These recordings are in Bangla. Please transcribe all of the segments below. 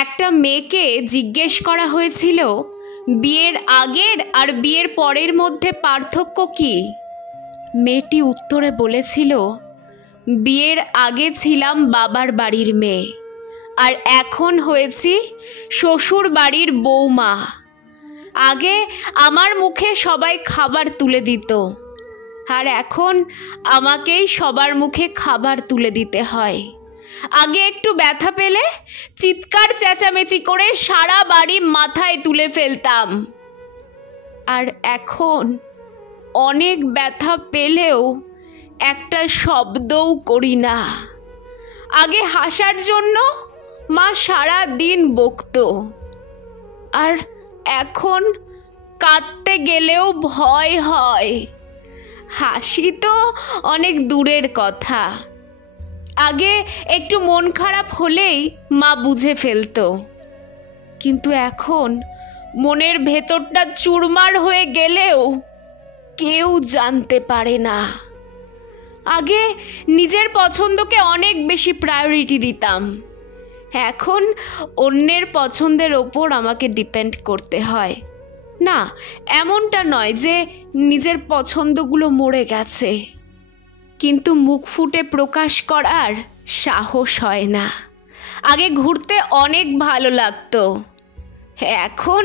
একটা মেয়েকে জিজ্ঞেস করা হয়েছিল বিয়ের আগের আর বিয়ের পরের মধ্যে পার্থক্য কি। মেয়েটি উত্তরে বলেছিল, বিয়ের আগে ছিলাম বাবার বাড়ির মেয়ে, আর এখন হয়েছি শ্বশুর বাড়ির বৌমা। আগে আমার মুখে সবাই খাবার তুলে দিত, আর এখন আমাকেই সবার মুখে খাবার তুলে দিতে হয়। আগে একটু ব্যথা পেলে চিৎকার চেঁচামেচি করে সারা বাড়ি মাথায় তুলে ফেলতাম, আর এখন অনেক ব্যথা পেলেও একটা শব্দও করি না। আগে হাসার জন্য মা সারা দিন বকতো, আর এখন কাঁদতে গেলেও ভয় হয়। হাসি তো অনেক দূরের কথা। আগে একটু মন খারাপ হলেই মা বুঝে ফেলতো, কিন্তু এখন মনের ভেতরটা চুরমার হয়ে গেলেও কেউ জানতে পারে না। আগে নিজের পছন্দকে অনেক বেশি প্রায়োরিটি দিতাম, এখন অন্যের পছন্দের ওপর আমাকে ডিপেন্ড করতে হয়। না, এমনটা নয় যে নিজের পছন্দগুলো মরে গেছে, কিন্তু মুখ ফুটে প্রকাশ করার সাহস হয় না। আগে ঘুরতে অনেক ভালো লাগতো, এখন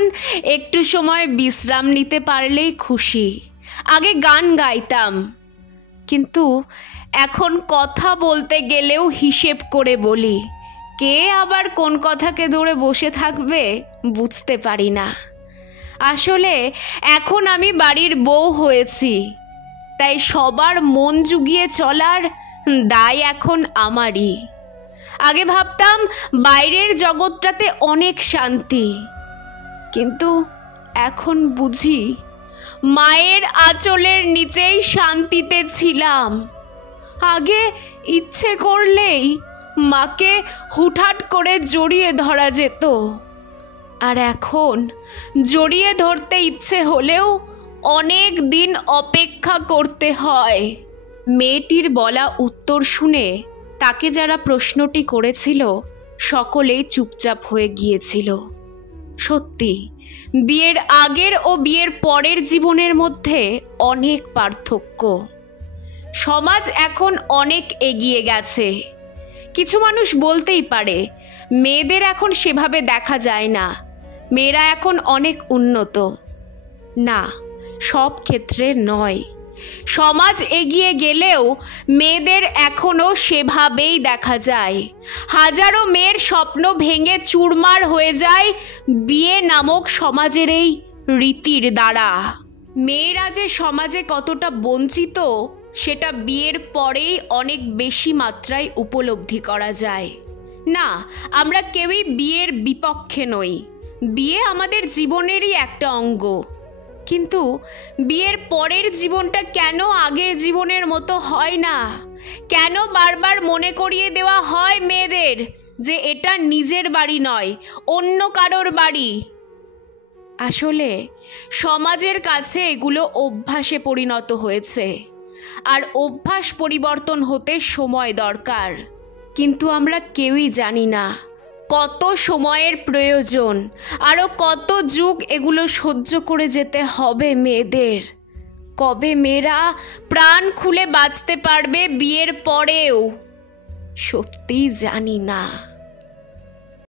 একটু সময় বিশ্রাম নিতে পারলেই খুশি। আগে গান গাইতাম, কিন্তু এখন কথা বলতে গেলেও হিসেব করে বলি। কে আবার কোন কথাকে ধরে বসে থাকবে বুঝতে পারি না। আসলে এখন আমি বাড়ির বউ হয়েছি, তাই সবার মন জুগিয়ে চলার দায় এখন আমারই। আগে ভাবতাম বাইরের জগৎটাতে অনেক শান্তি, কিন্তু এখন বুঝি মায়ের আঁচলের নিচেই শান্তিতে ছিলাম। আগে ইচ্ছে করলেই মাকে হুটহাট করে জড়িয়ে ধরা যেত, আর এখন জড়িয়ে ধরতে ইচ্ছে হলেও অনেক দিন অপেক্ষা করতে হয়। মেয়েটির বলা উত্তর শুনে তাকে যারা প্রশ্নটি করেছিল সকলেই চুপচাপ হয়ে গিয়েছিল। সত্যি, বিয়ের আগের ও বিয়ের পরের জীবনের মধ্যে অনেক পার্থক্য। সমাজ এখন অনেক এগিয়ে গেছে। কিছু মানুষ বলতেই পারে মেয়েদের এখন সেভাবে দেখা যায় না, মেয়েরা এখন অনেক উন্নত। না, সব ক্ষেত্রে নয়। সমাজ এগিয়ে গেলেও মেয়েদের এখনও সেভাবেই দেখা যায়। হাজারো মেয়ের স্বপ্ন ভেঙে চুরমার হয়ে যায় বিয়ে নামক সমাজের এই রীতির দ্বারা। মেয়েরা যে সমাজে কতটা বঞ্চিত সেটা বিয়ের পরেই অনেক বেশি মাত্রায় উপলব্ধি করা যায়। না, আমরা কেউই বিয়ের বিপক্ষে নই। বিয়ে আমাদের জীবনেরই একটা অঙ্গ, কিন্তু বিয়ের পরের জীবনটা কেন আগের জীবনের মতো হয় না? কেন বারবার মনে করিয়ে দেওয়া হয় মেয়েদের যে এটা নিজের বাড়ি নয়, অন্য কারোর বাড়ি? আসলে সমাজের কাছে এগুলো অভ্যাসে পরিণত হয়েছে, আর অভ্যাস পরিবর্তন হতে সময় দরকার। কিন্তু আমরা কেউই জানি না কত সময়ের প্রয়োজন, আরও কত যুগ এগুলো সহ্য করে যেতে হবে মেয়েদের। কবে মেয়েরা প্রাণ খুলে বাঁচতে পারবে বিয়ের পরেও সত্যিই জানি না।